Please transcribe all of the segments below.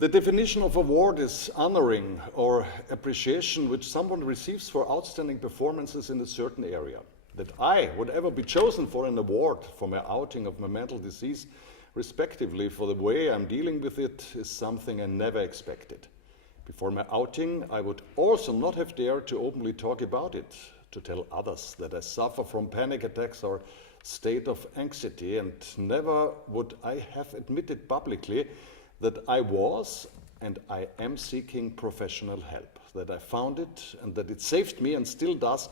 The definition of award is honoring or appreciation which someone receives for outstanding performances in a certain area. That I would ever be chosen for an award for my outing of my mental disease, respectively for the way I'm dealing with it, is something I never expected. Before my outing, I would also not have dared to openly talk about it, to tell others that I suffer from panic attacks or state of anxiety, and never would I have admitted publicly that I was and I am seeking professional help, that I found it and that it saved me and still does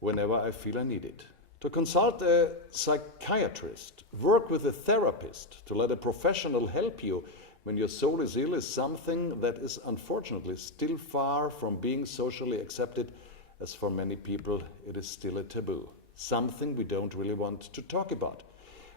whenever I feel I need it. To consult a psychiatrist, work with a therapist, to let a professional help you when your soul is ill is something that is unfortunately still far from being socially accepted, as for many people it is still a taboo, something we don't really want to talk about.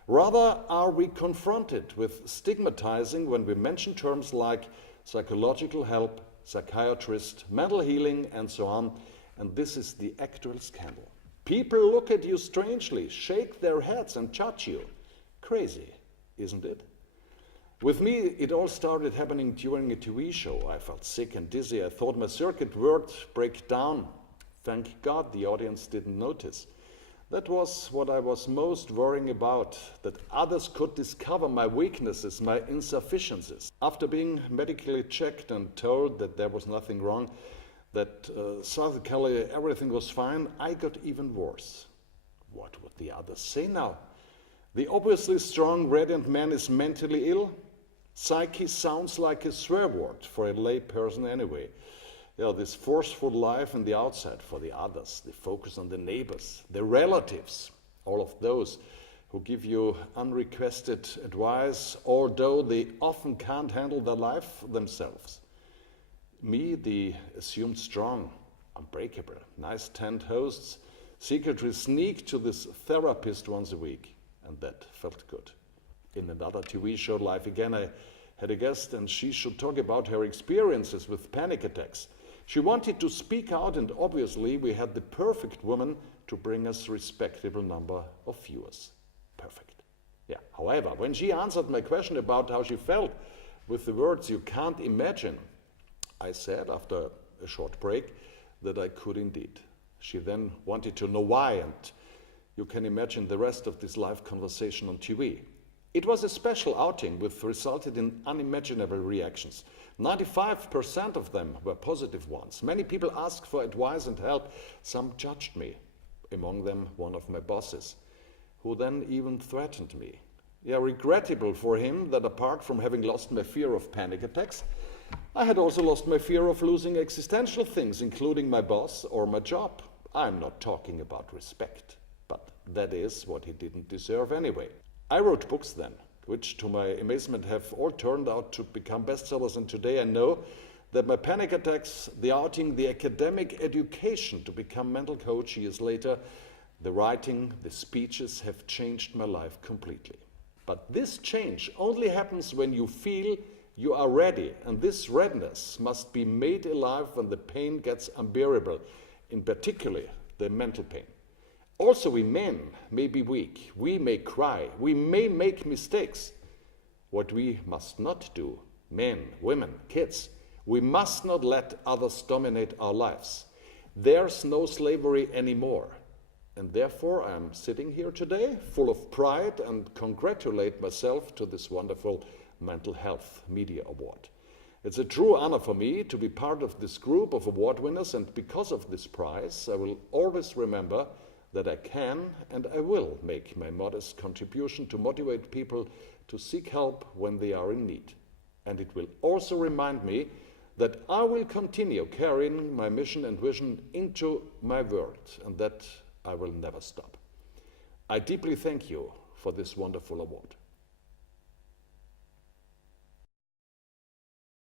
Rather, are we confronted with stigmatizing when we mention terms like psychological help, psychiatrist, mental healing, and so on, and this is the actual scandal. People look at you strangely, shake their heads, and judge you. Crazy, isn't it? With me, it all started happening during a TV show. I felt sick and dizzy. I thought my circuit would break down. Thank God the audience didn't notice. That was what I was most worrying about, that others could discover my weaknesses, my insufficiencies. After being medically checked and told that there was nothing wrong, that psychologically everything was fine, I got even worse. What would the others say now? The obviously strong, radiant man is mentally ill? Psyche sounds like a swear word for a lay person anyway. This forceful life on the outside for the others, the focus on the neighbors, the relatives, all of those who give you unrequested advice, although they often can't handle their life themselves. Me, the assumed strong, unbreakable, nice tent hosts, secretly sneak to this therapist once a week, and that felt good. In another TV show, Life Again, I had a guest and she should talk about her experiences with panic attacks. She wanted to speak out, and obviously we had the perfect woman to bring us a respectable number of viewers. Perfect. However, when she answered my question about how she felt with the words, "You can't imagine," I said, after a short break, that I could indeed. She then wanted to know why, and you can imagine the rest of this live conversation on TV. It was a special outing which resulted in unimaginable reactions. 95% of them were positive ones. Many people asked for advice and help. Some judged me, among them one of my bosses, who then even threatened me. Regrettable for him that apart from having lost my fear of panic attacks, I had also lost my fear of losing existential things, including my boss or my job. I'm not talking about respect, but that is what he didn't deserve anyway. I wrote books then, which to my amazement have all turned out to become bestsellers, and today I know that my panic attacks, the outing, the academic education to become mental coach years later, the writing, the speeches have changed my life completely. But this change only happens when you feel you are ready, and this readiness must be made alive when the pain gets unbearable, in particular the mental pain. Also, we men may be weak, we may cry, we may make mistakes. What we must not do, men, women, kids, we must not let others dominate our lives. There's no slavery anymore. And therefore, I'm sitting here today full of pride and congratulate myself to this wonderful Mental Health Media Award. It's a true honor for me to be part of this group of award winners, and because of this prize, I will always remember that I can and I will make my modest contribution to motivate people to seek help when they are in need. And it will also remind me that I will continue carrying my mission and vision into my world, and that I will never stop. I deeply thank you for this wonderful award.